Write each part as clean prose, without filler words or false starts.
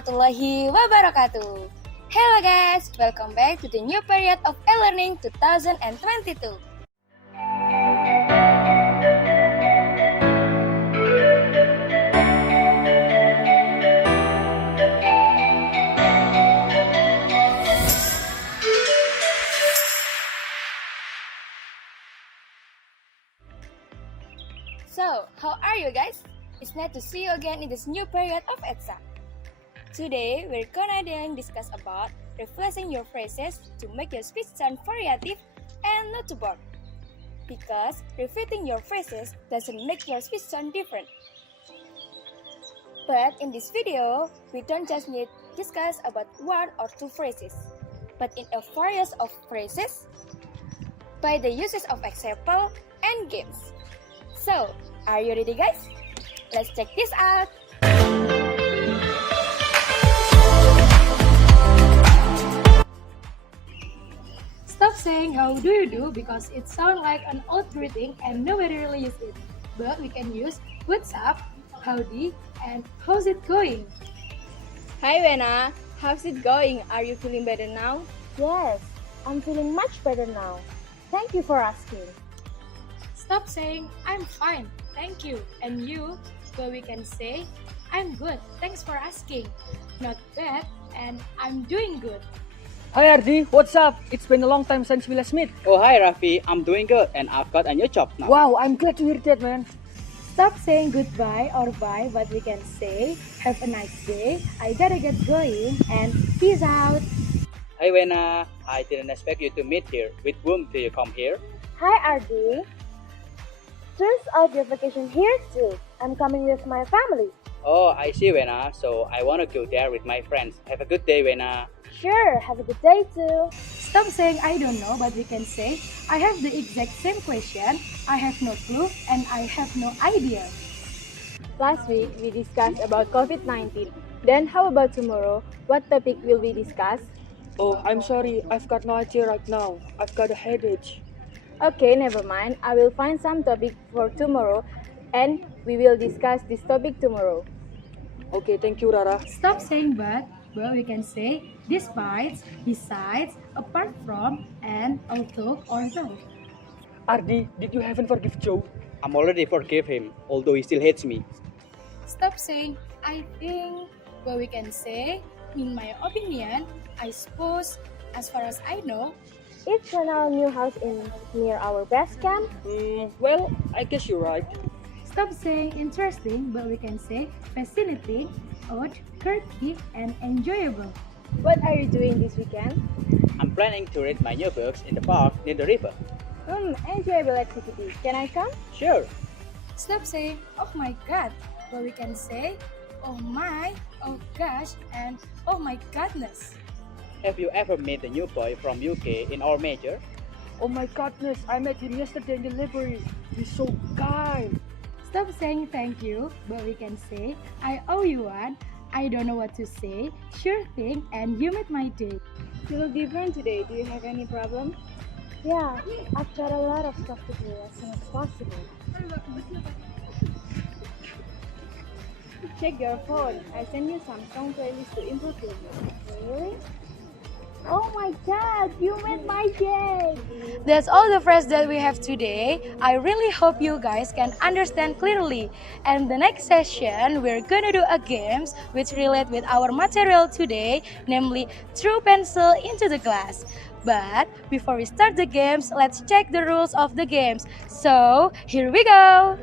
warahmatullahi wabarakatuh. Hello guys, welcome back to the new period of e-learning 2022. So, how are you guys? It's nice to see you again in this new period of ETSA. Today, we're gonna discuss about refreshing your phrases to make your speech sound variative and not too bored. Because repeating your phrases doesn't make your speech sound different. But in this video, we don't just need to discuss about one or two phrases, but in a variety of phrases by the uses of example and games. So, are you ready guys? Let's check this out! Stop saying how do you do because it sounds like an old greeting and nobody really uses it. But we can use what's up, howdy, and how's it going? Hi Wena, how's it going? Are you feeling better now? Yes, I'm feeling much better now. Thank you for asking. Stop saying I'm fine, thank you, and you, but we can say I'm good, thanks for asking. Not bad, and I'm doing good. Hi Ardi, what's up? It's been a long time since we last met. Oh hi Raffi, I'm doing good and I've got a new job now. Wow, I'm glad to hear that, man. Stop saying goodbye or bye, but we can say have a nice day, I gotta get going, and peace out. Hi Wena, I didn't expect you to meet here. With whom do you come here? Hi Ardi. Turns out your vacation here too. I'm coming with my family. Oh, I see Wena, so I want to go there with my friends. Have a good day Wena. Sure, have a good day too. Stop saying I don't know, but we can say I have the exact same question, I have no clue, and I have no idea. Last week we discussed about COVID-19. Then how about tomorrow? What topic will we discuss? Oh, I'm sorry, I've got no idea right now. I've got a headache. Okay, never mind. I will find some topic for tomorrow and we will discuss this topic tomorrow. Okay, thank you Rara. Stop saying but we can say despite, besides, apart from, and although or though. Ardi, did you haven't forgive Joe? I'm already forgive him, although he still hates me. Stop saying I think, but we can say in my opinion, I suppose, as far as I know. It's our new house near our base camp. Well, I guess you're right. Stop saying interesting, but we can say fascinating, odd, quirky, and enjoyable. What are you doing this weekend? I'm planning to read my new books in the park near the river. Enjoyable activity. Can I come? Sure. Stop saying oh my god, but we can say oh my, oh gosh, and oh my godness. Have you ever met the new boy from UK in our major? Oh my goodness, I met him yesterday in the library. He's so kind. Stop saying thank you, but we can say I owe you one, I don't know what to say, sure thing, and you made my day. You look different today. Do you have any problem? Yeah, I've got a lot of stuff to do as soon as possible. Check your phone. I sent you some song playlist to improve your mood. Really? Oh my god, you made my day! That's all the phrases that we have today. I really hope you guys can understand clearly. And the next session, we're gonna do a games which relate with our material today, namely throw pencil into the glass. But before we start the games, let's check the rules of the games. So, here we go!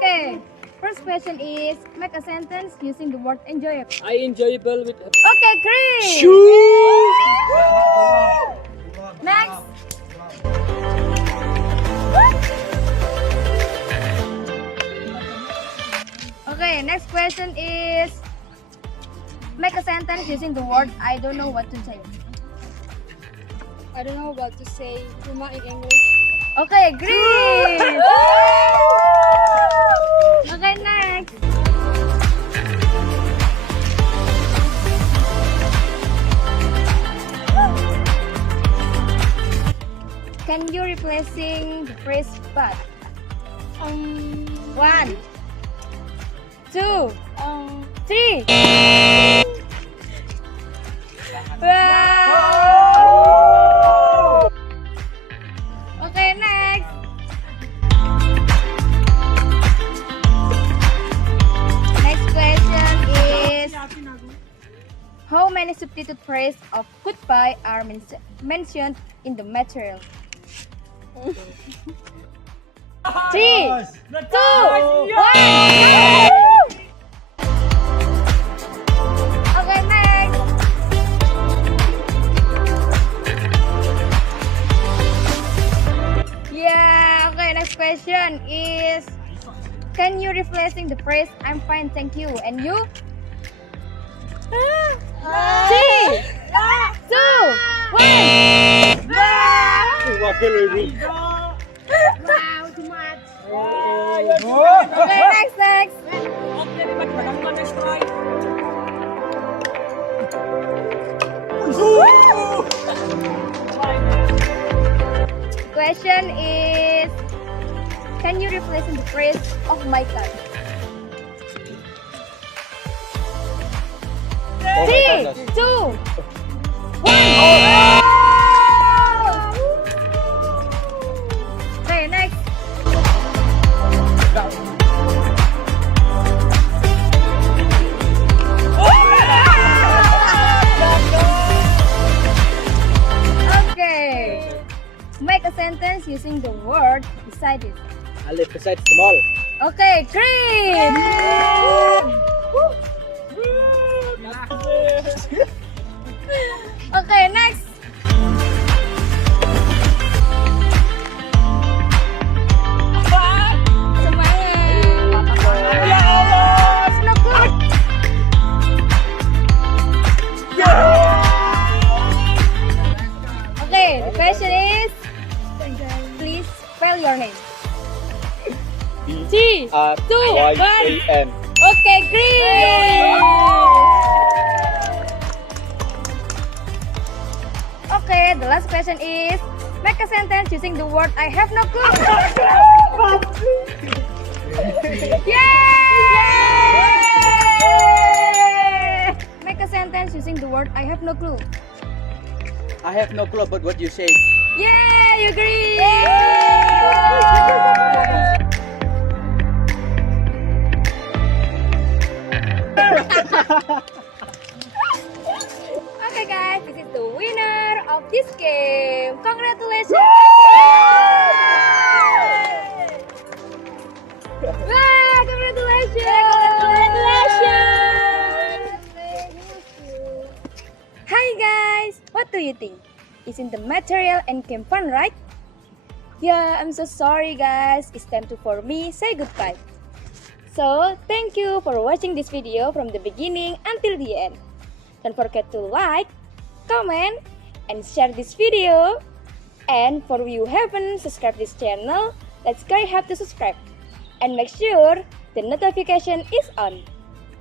Okay. First question is make a sentence using the word enjoyable. I enjoyable with Okay, great. Shoo! Next. Okay, next question is make a sentence using the word I don't know what to say. I don't know what to say in English. Okay, great. Okay, next. Can you replacing the phrase but? 1, 2, 3. Wow. Okay, next. Next question is, how many substitute phrases of goodbye are mentioned in the material? 3, 2, 1. Okay, next. Yeah, okay, next question is, can you replacing the phrase I'm fine, thank you, and you? 3, 2, 1. Wow, too much. Okay, next. Question is, can you replace the phrase of my God? 3, 2, 1. Okay, next. Okay. Make a sentence using the word beside it. Alif beside small. Okay, great. Okay, next. Semangat. Ya Allah, senokul. Okay, the question is, please spell your name. T, 2, 1. R-Y-A-N. Okay, great. Okay, the last question is, make a sentence using the word I have no clue. Yay! Make a sentence using the word I have no clue. I have no clue about what you said. Yay, you agree. Okay guys, this is the winner of this game. Congratulations! Wah, congratulations! Hi guys, what do you think? Isn't the material and game fun, right? Yeah, I'm so sorry guys. It's time for me say goodbye. So, thank you for watching this video from the beginning until the end. Don't forget to like, comment, and share this video. And for you who haven't subscribed this channel, let's go ahead to subscribe. And make sure the notification is on,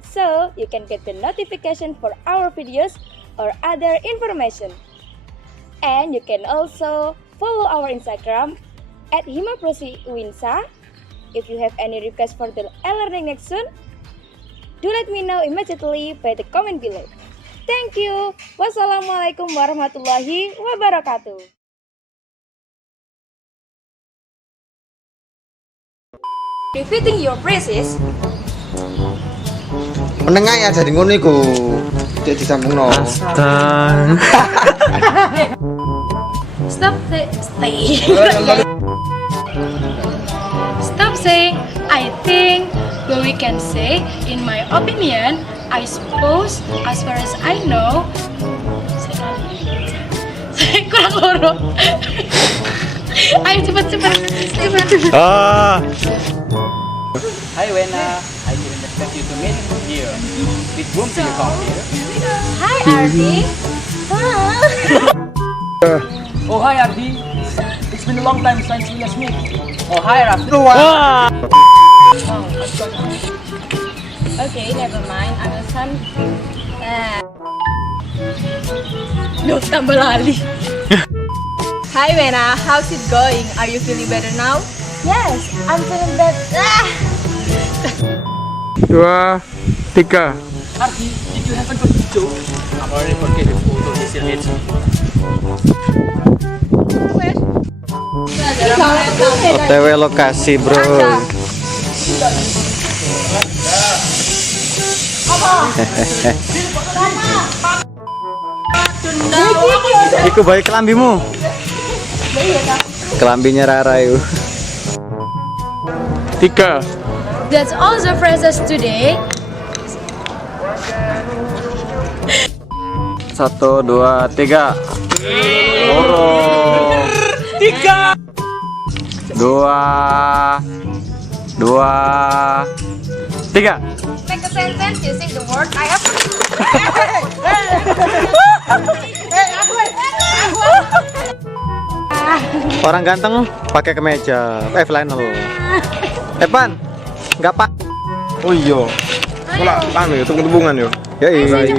so you can get the notification for our videos or other information. And you can also follow our Instagram at @himaprosiwinsa. If you have any request for the e-learning next soon, do let me know immediately by the comment below. Thank you. Wassalamualaikum warahmatullahi wabarakatuh. Repeating your phrases. Menengah ya jadi ngono iku. Dadi sambungno. Stop stay. Stop saying I think, but we can say in my opinion, I suppose, as far as I know. Saya kurang loro. Ayo cepat. Hi Wena, I didn't expect you to meet here. With whom do you come here? Hi Ardi. Oh, hi, Ardi. It's been a long time since we last met. Oh hi Rafi. Okay, never mind. I will send. Duh, tambah lali. Hi Wena, how's it going? Are you feeling better now? Yes, I'm feeling better. 2, 3. Ardi, did you happen to joke? I'm already forget if Auto is your age. OTW lokasi, bro. Iku baik kelambimu. Kelambinya Rara yuk. 3. That's all the phrases today. 1, 2, 3. Dorong. 3. 2, 3. Make a sentence using the word I have. Orang ganteng pakai kemeja, flannel. Evan, nggak pak? Oh iya. Kok lah kami tunggu hubungan yo. Ya iya.